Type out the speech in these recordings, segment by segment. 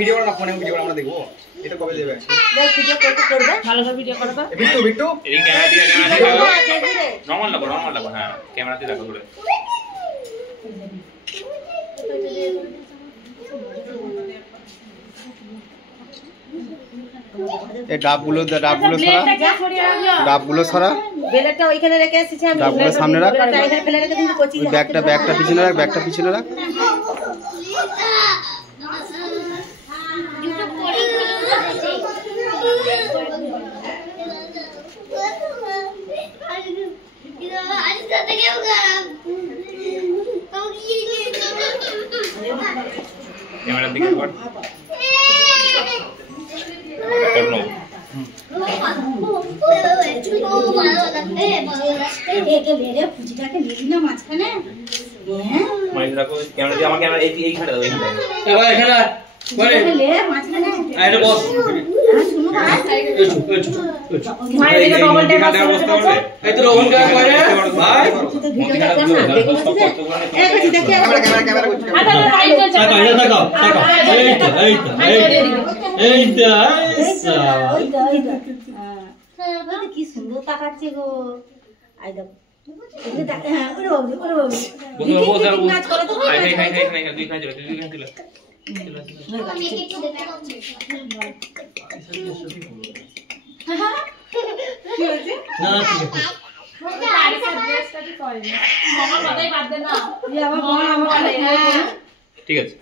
Video করো না, ফোনে ভিডিও আমরা দেখবো। এটা কবে দেবে? ভিডিও করবে, ভালো করে ভিডিও করবে। বিট্টু বিট্টু এই ক্যামেরা দিয়ে নরমাল লাগো। হ্যাঁ ক্যামেরা দিয়ে রাখো ধরে। এই ডাবগুলো সরা বেলাটা ওইখানে রেখে এসেছি আমি। ডাবগুলো সামনে রাখ, বেলাটা এখানে ফেলে রেখে কিন্তু কোচি ব্যাগটা পিছনে রাখ, ব্যাগটা পিছনে রাখ। ক্যামেরার দিকে কর। কি সুন্দর তাকাচ্ছে গো। ঠিক আছে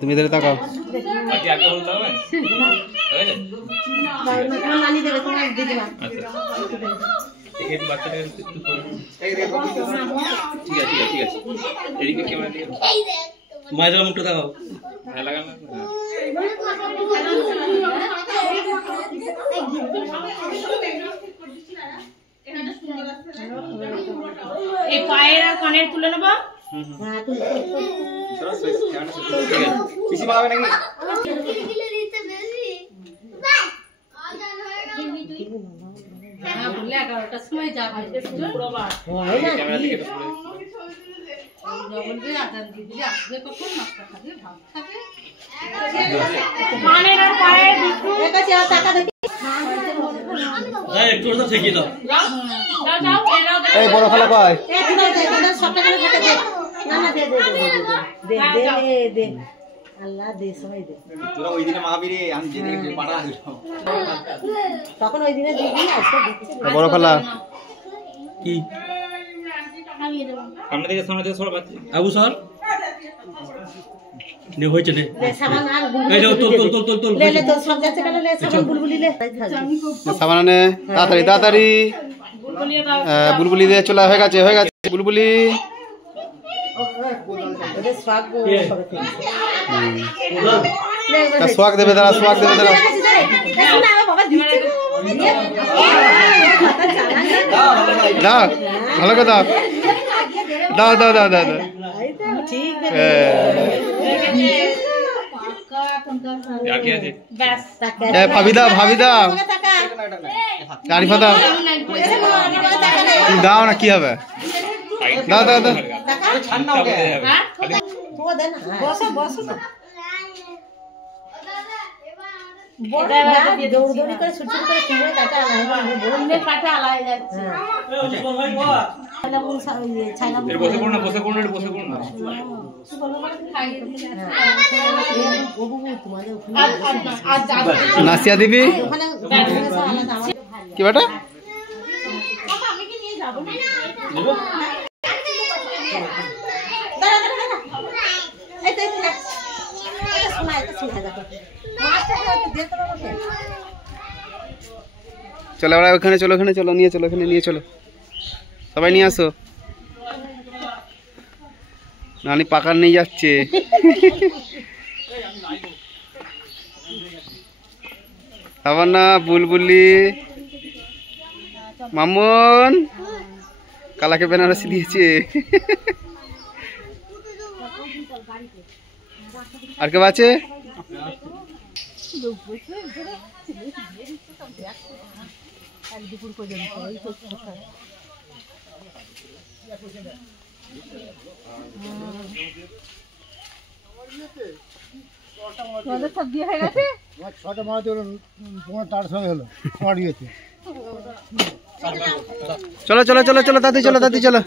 তুমি এদের তাকাও। মায়ের মুখটা তাকাও। এই পায়ের আর কানের তুলে নেবো। বড় খালা পায় আল্লাহ দে সবাই দে। তোরা ওই দিনে মাহবীরে আনছি দেখে পাড়া আসলো তখন ওই দিনে দিবি আজকে দিচ্ছি। বড় খালা কি সামনে থেকে সর বাচ্চা আবু সর নে হইছে নে সাবান আর বুলবুলি এই তোল লে তো সব যাচ্ছে কেন লে সাবান বুলবুলি লে সাবান নে তাড়াতাড়ি বুলবুলি দিয়ে চলা হয়ে গেছে বুলবুলি। स्वाग देवे दादा ভালো কথা দাও ঠিক আছে ভাবি দাও আরিফা দাও না কি হবে দাও দৌড়ি করে ছুটি করে কাটা আলাই যাচ্ছে। নাসিয়া দিবি কি বেটা চলো ওখানে চলো নিয়ে চলো সবাই নিয়ে আসো। নানি পাকার নিয়ে যাচ্ছে। আবার না বুলবুলি মামুন কালাকে বেনারসি দিয়েছে। আর কেউ আছে? চলো চলো চলো চলো দাদি চলো দাদি চলো।